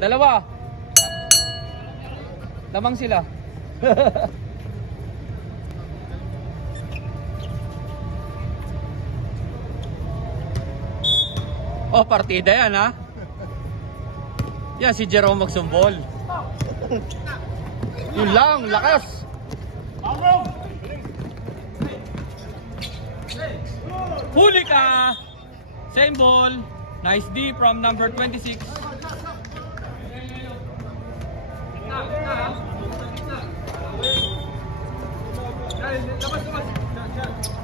Dalawa. Lamang sila. Oh, partida yan ha. Yan si Jerome magsumbol. Yun lang, lakas. Huli ka. Same ball. Nice D from number 26.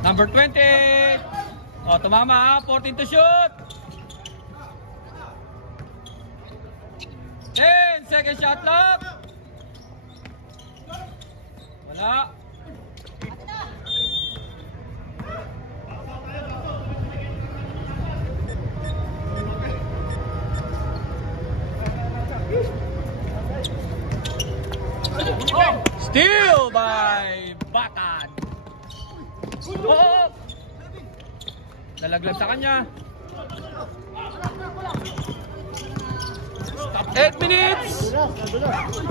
Number 20. Oh, tumama ha. 14 to shoot. 10 second shot clock. Wala. Steal by Bakan. Oh! Nalaglag sa kanya. 8 minutes.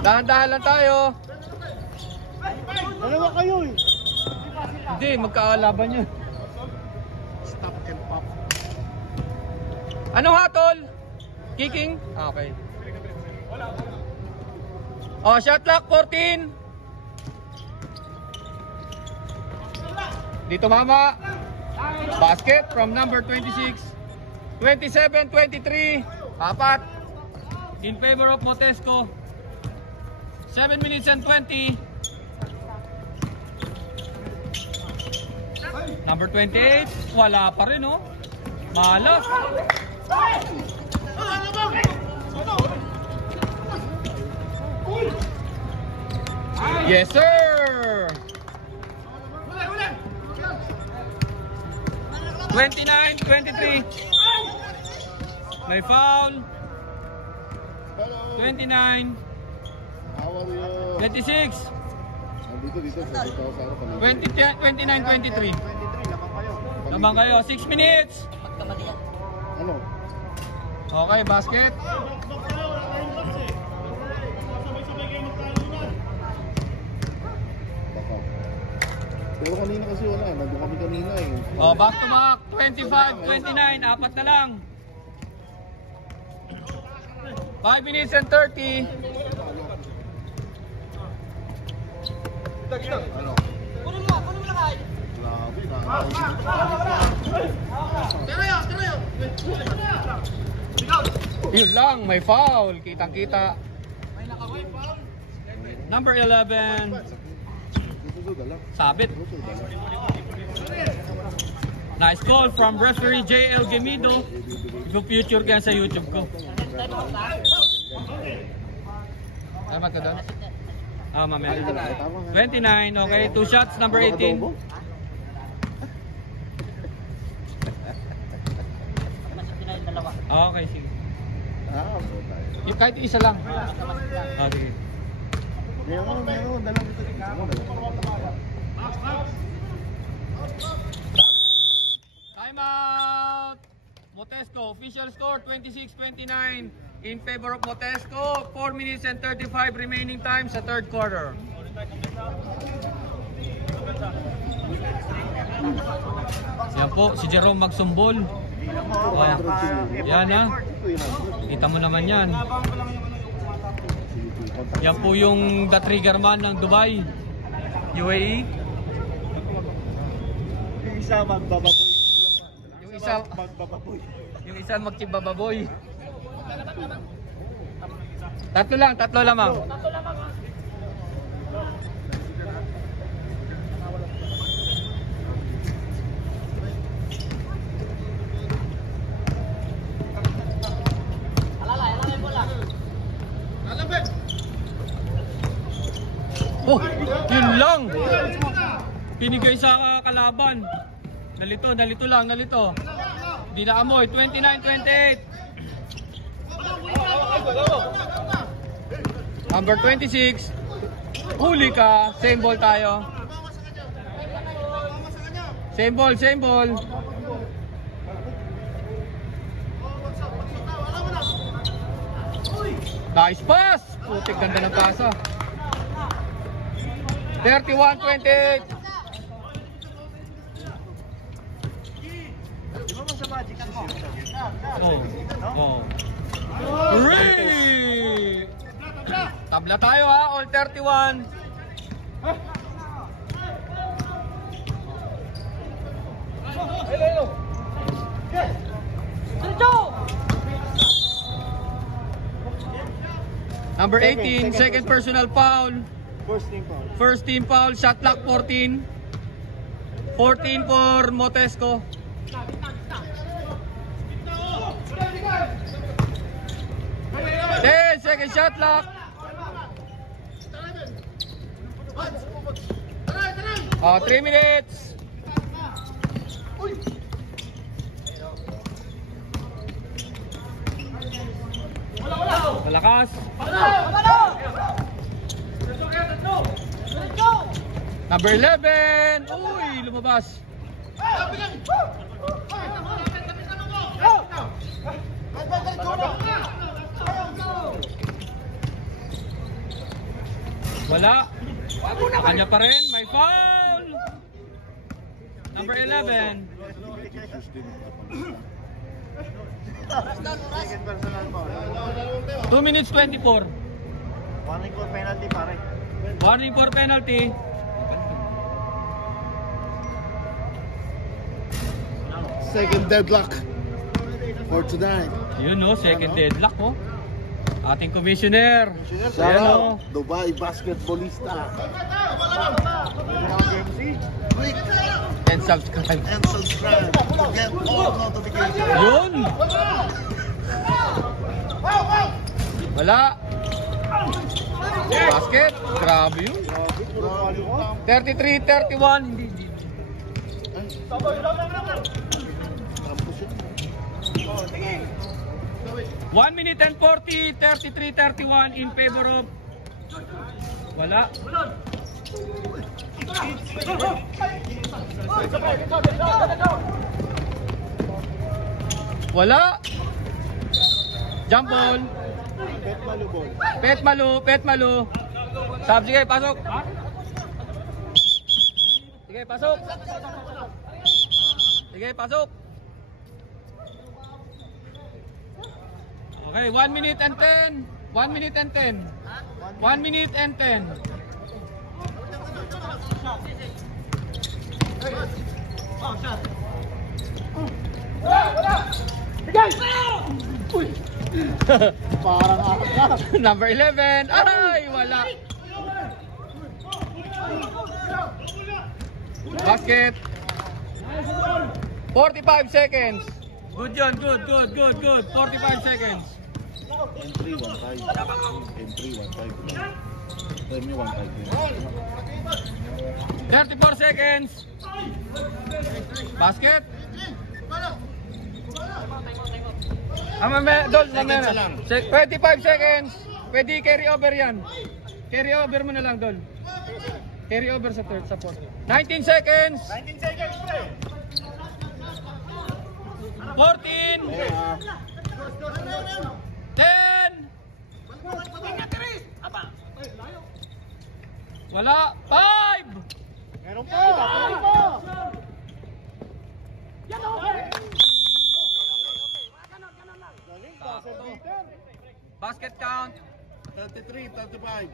Dahan-dahan lang tayo. Dalawa kayo eh. Hindi, magkaalaban yun. Stop and pop. Anong hatol? Kicking? Okay. Oh, shot clock 14. Dito mama. Basket from number 26. 27-23. Apat. In favor of Motesco. 7 minutes and 20. Number 28. Wala pa rin oh. Malas. Yes sir. 29-23. May foul. 29. 26. 29-23. Lamang kayo. 6 minutes. Ano? Okay, basket. Pero kanina kasi wala. Nandun kami kanina eh. Oh, back to back. 25-29. Apat na lang. 5 minutes and 30. Ano? Kunin mo lang ay. Yun lang, may foul. Kitang-kita. Number 11. Sabit. Nice call from referee JL Gemido. Future ka sa YouTube ko. Tama ka doon? Ah, mamaya. 29, okay. 2 shots, number 18. Okay, sige. Yung kahit isa lang. Ah, sige. Meron. Dalang dito. Time out! Motesco, official score 26-29 in favor of Motesco. 4 minutes and 35 remaining time sa third quarter. Yan po, si Jerome magsumbol. Oh, yan ha. Kita mo naman yan. Yan po yung the trigger man ng Dubai, UAE. Yung isa magbababoy. Yung isa magchibababoy. Tatlo lamang. Oh, yun lang. Pinigay sa kalaban. Nalito lang. Di na amoy. 29-28. Number 26. Huli ka. Same ball tayo. Same ball. Nice pass! Putik, ganda ng pasa. 31-28. Di ba sa Magic System? Oh. Three! Tabla tayo ha, all 31. Number 18, second personal foul. First team foul, shot clock 14. 14 for Motesco. Second shot clock. 3 minutes. Malakas. Number 11. Uy, lumabas. Wala. Kanya pa rin. May foul. Number 11. Second personal foul. 2 minutes 24. Warning for penalty pare. Warning for penalty. Second deadlock for tonight. Yun no, second deadlock oh. Ating commissioner. Shout Ayan, out, oh. Dubai basketballista. And subscribe. And subscribe to get all notifications. Yun. Wala. Basket. Grabe yun. 33-31. Hindi. 1 minute and 40, 33-31 in favor of... Wala. Wala. Jump ball. Pet Malu. Sab, sige, pasok. Sige, pasok. Sige, pasok. Okay, 1 minute and 10. 1 minute and 10. 1 minute and 10. Parang akas. Number 11. Ay, wala. Basket. 45 seconds. Good yun, good. 45 seconds. M3, 1-5. M3, 1-5. Time nyo 1-5. 34 seconds. Basket. Dol, Seconds lang. 25 seconds. Pwede carry over yan. Carry over mo na lang, Dol. Carry over sa third, sa fourth. 19 seconds. 19 seconds pre. 14. 10. Wala. 5. Meron pa. Basket count. 33, 35.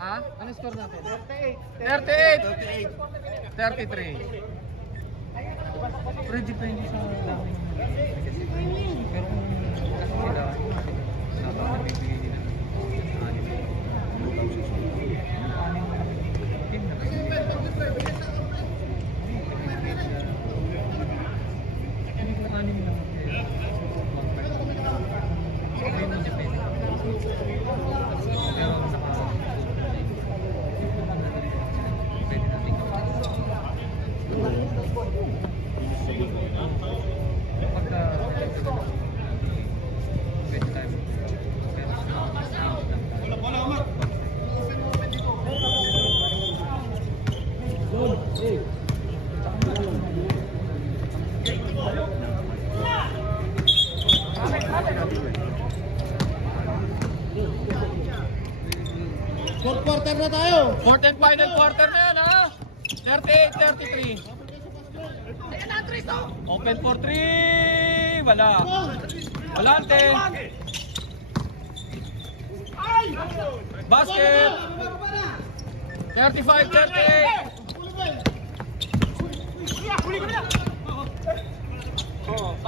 Ha? Ano score natin? 38. 38. 33. Pero depende sa dami. Pero kasi sila napakabibigay nila. Fourth quarter na tayo. Fourth and final quarter na yan, ha? 38-33. Open for 3. Wala. Volante. Basket. 35-38.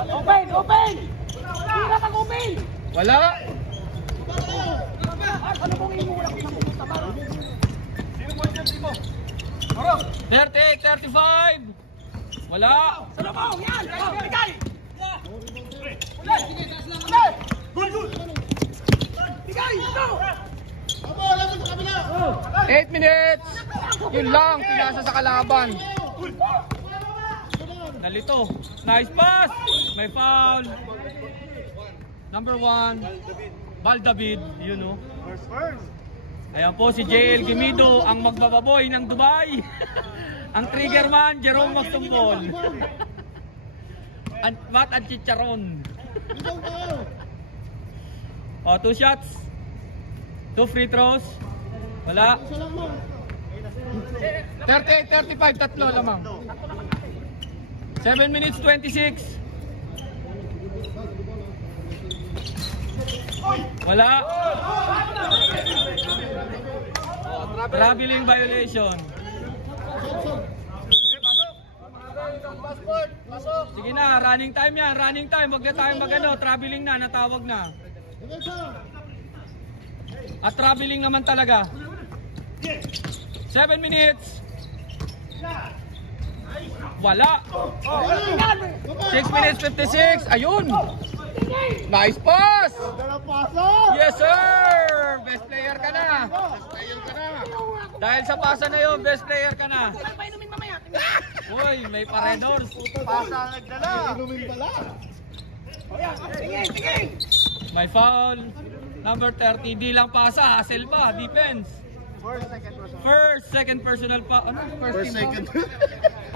Open! Open! Tira kang open! Wala. Ano kung inuulak ng pumunta ba? 38-35. Wala. Sa labaw! Yan! Bigay! Bigay! Ito! 8 minutes. Yun lang. Pinasa sa kalaban. Nalito. Nice pass. May foul. Number 1. Baldavid. Yun o. First. Ayan po si JL Gimido, ang magbababoy ng Dubai. Ang trigger man, Jerome Magtumbol. Mat at Chicharon. O, 2 shots. 2 free throws. Wala. 38-35, tatlo lamang. 7 minutes 26. Wala. Traveling violation. Sige na, running time yan, running time. Huwag na tayo magano, traveling na, natawag na. At traveling naman talaga. 7 minutes. Wala. 6 minutes 56. Ayun. Nice pass. Yes sir. Best player ka na. Dahil sa pasa na yun, best player ka na. Uy, may paredors. Pasa nagdala. May foul. Number 30. Di lang pasa, hassle pa. Defense. First, second personal pa. Ano? First, team second. foul?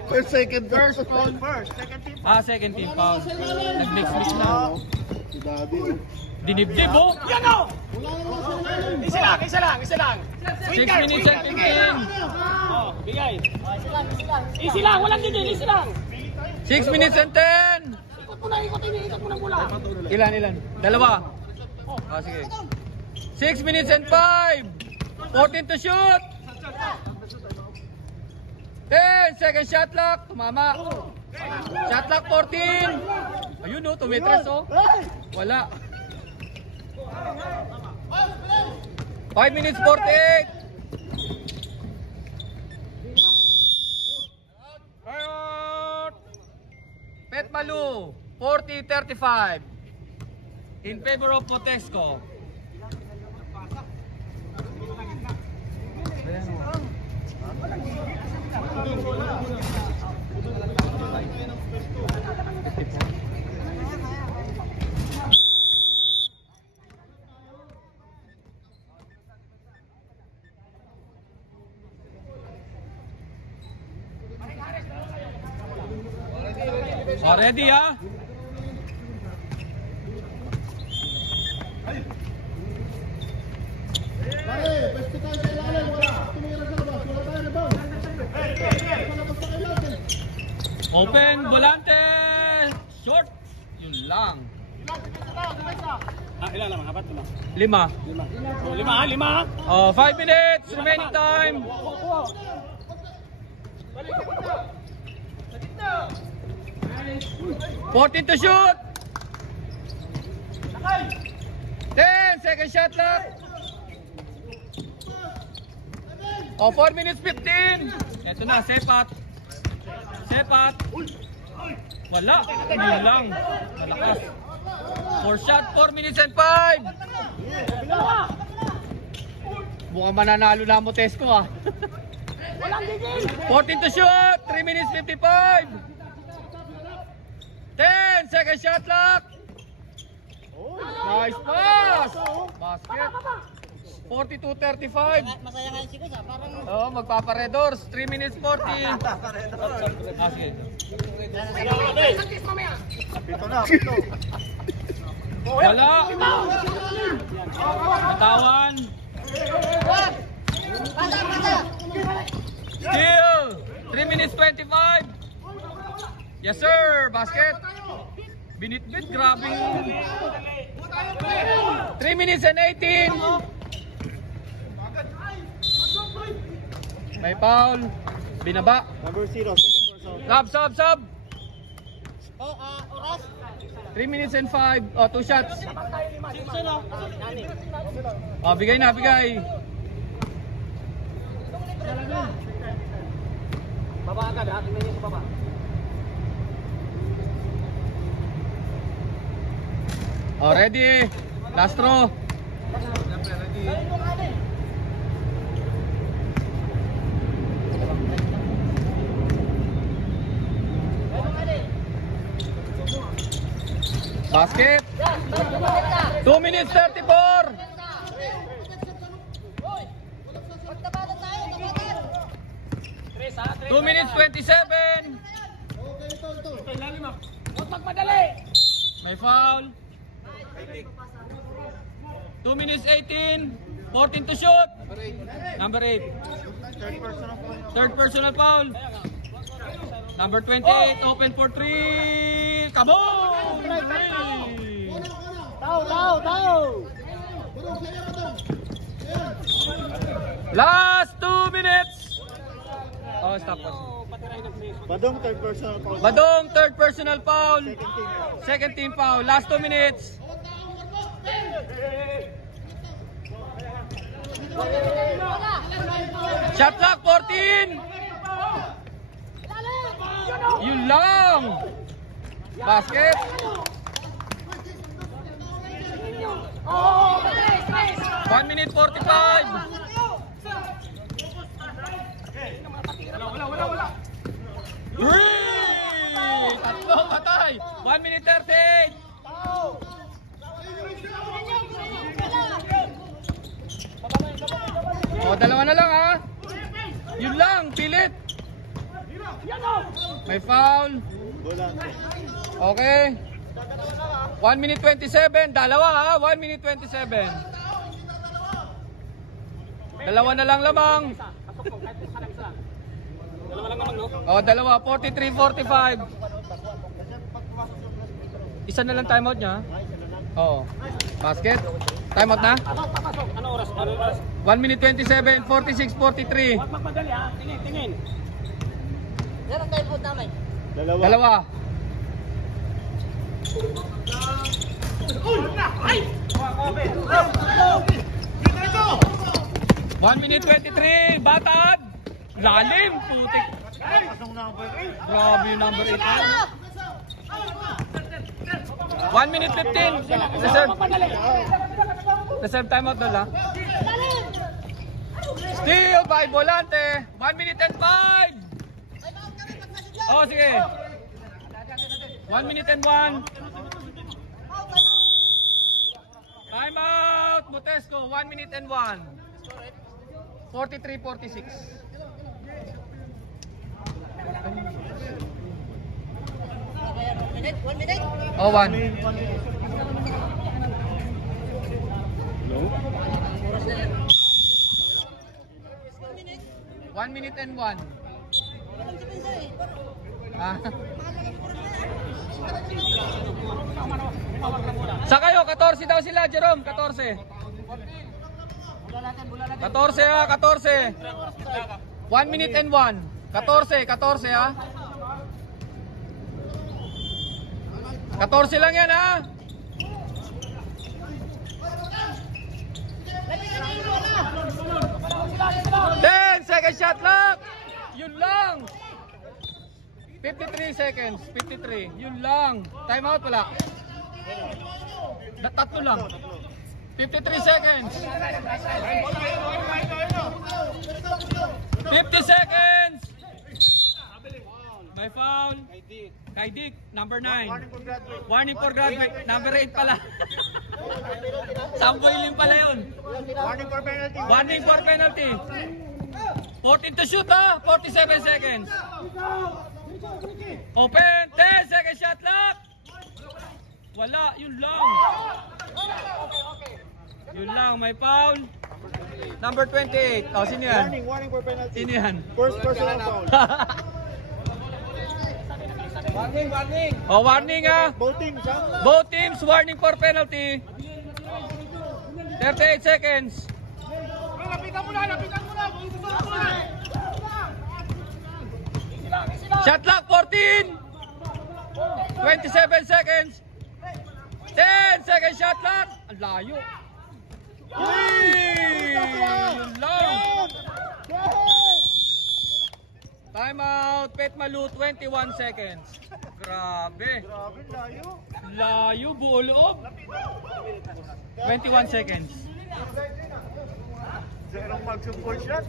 First, second. First foul. Second team. Second team foul. Nag-mix-mix na. Si Daddy. Dinibdib oh. Yan o! Isa lang! Isa lang! Isa lang! 6 minutes and 15. Bigay! Easy lang! Walang digil! Easy lang! 6 minutes and 10. Ikot mo na! Ikot! Ikot mo na mula! Ilan? Dalawa. Sige. 6 minutes and 5. 14 to shoot. 10. Second shot clock. Tumama. Shot clock 14. Ayun oh, tumitras oh. Wala. 5 minutes 48. Out. Pet Malu 40-35 in favor of Potexco. Ready ah? Pare, pwesto tayo sa ilalim. Wala. Tumira sa labas. Wala tayo rebound. Palabas na kayo natin. Open, volante, short. Yun lang. Ilan naman? Apat naman? 5. Lima! 5 minutes remaining time. 14 to shoot. 10 second shot clock. 4 minutes 15. Ito na, sepat. Wala. Yun lang. Malakas. 4 shot, 4 minutes and 5. Mukhang mananalo na Motesco ah. 14 to shoot. 3 minutes 55. 10 second shot clock. Nice pass. Basket. 42-35. Masaya nga si Kuya, parang... Oh, magpaparedors. 3 minutes 40. Sige. Pito na, pito. Wala. Bitawan. Still 3 minutes 25. Yes sir, basket. Binitbit, grabing 3 minutes and 18. May foul. Binaba. Number 0, second person. Sub. 3 minutes and 5. Oh, 2 shots. Oh, bigay na, bigay. Baba agad ha, tingnan niyo sa baba. Oh, ready. Last throw. Basket. 2 minutes 34. 2 minutes 27. Huwag magmadali. May foul. 2 minutes 18. 14 to shoot. Number 8. Third personal foul. Number 28. Open for 3. Kaboom! 3. Tao. Last 2 minutes. Oh, stop. Badong, third personal foul. Badong, third personal foul. Second team. Second team foul. Last 2 minutes. Shot clock 14. Yun lang. Basket. Oh, 1 minute 45. Three! Tatlo patay. 1 minute 38. O, dalawa na lang ha. Yun lang, pilit. May foul. Volante. Okay. 1 minute 27. Dalawa ha, 1 minute 27. Dalawa na lang lamang. dalawa lang naman, no? O, dalawa. 43-45. Isa na lang timeout niya. Oo. Basket. Timeout na. Papasok. Ano oras? 1 minute 27. 46-43. Huwag magmadali, ha? Tingin. Dalawa. Dalawa. One minute 23. Batad. Lalim. Putik. Grabe yung number 8. 1 minute 15. Reserve timeout doon lang. Steal by Volante. 1 minute and 5. Oh, sige. 1 minute and 1. Time out. Motesco. 1 minute and 1. 43-46. Oh, 1. One minute and 1. Ah. Sa kayo, 14 daw sila, Jerome, 14. 14 ha, 14. 1 minute and 1. 14 ha. 14 lang yan ha. 10 second shot clock. Yun lang. 53 seconds. 53. Yun lang. Time out wala. Tatlo lang. 53 seconds. 50 seconds. May foul. Kay Dick, number 9. Warning for graduate. Number 8 pala. Samboylin pala yun. Warning for penalty. Warning for penalty. 14 to shoot ha. 47 seconds. Open. 10 second shot clock. Wala. Yun lang. Yun lang. May foul. Number 28. Oh, sino yan? Warning for penalty. Sino yan? First personal foul. Warning. Oh, warning ah. Both teams, ha? Both teams warning for penalty. 38 seconds. Lapitan mo na. Shot clock 14. 27 seconds. 10 seconds shot clock. Ang layo. Yun lang. Time out. Pet Malu 21 seconds. Grabe. Grabe, layo. Layo, buo loob. 21 seconds. Zerong mag-support shot.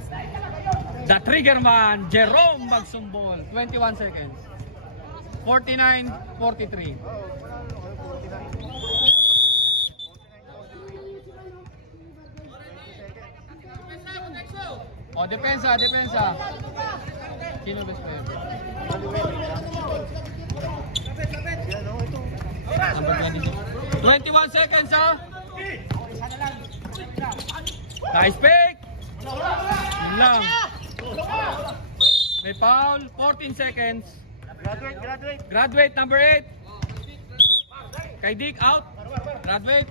The trigger man, Jerome magsumbol. 21 seconds. 49-43. Oh, depensa. Sino best player? Yan, oh, ito. Number 26. 21 seconds, ha? Nice pick! Yun lang. May foul. 14 seconds. Graduate, number 8. Kay Dick, out. Graduate.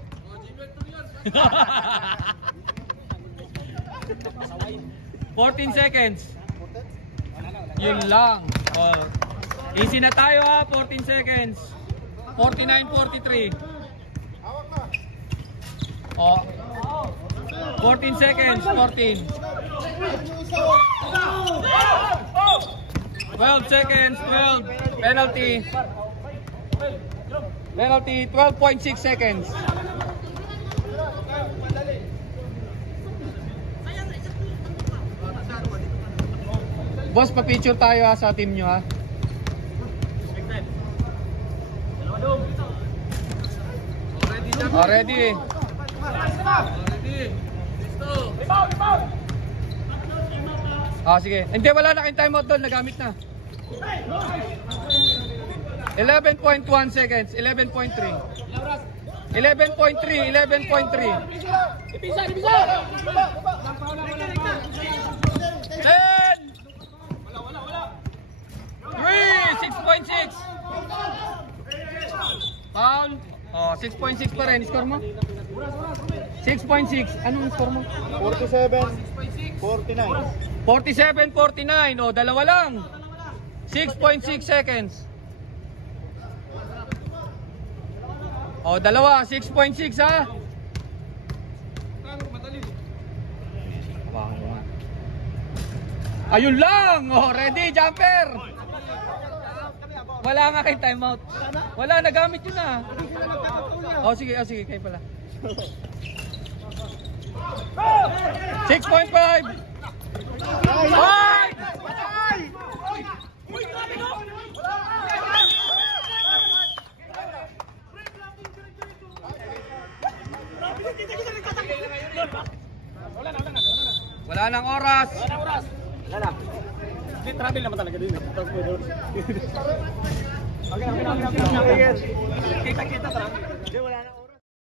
14 seconds. Yun lang. Oh. Easy na tayo ha. 14 seconds. 49-43. Oh. 14 seconds. 14. 12 seconds. 12. Penalty. Penalty. 12.6 seconds. Boss, pa-picture tayo ha sa team nyo ha. Ready. Ah, sige. Hindi, wala na kayong timeout doon. Nagamit na. 11.1 seconds. 11.3. 11.3. 11.3. Dipisa. 10! 3! 6.6! Foul! Oh, 6.6 pa rin. Score mo? 6.6. Anong score mo? 47, 49. 47-49. Oh, dalawa lang. 6.6 seconds. Oh, dalawa. 6.6 ha? Ayun lang! Oh, ready, jumper! Wala nga kayong timeout. Wala, nagamit yun na. Oh, sige, kayo pala. 6.5! 5! Wala nang oras. Wala na. Hindi, travel naman talaga din. Okay. Kita-kita.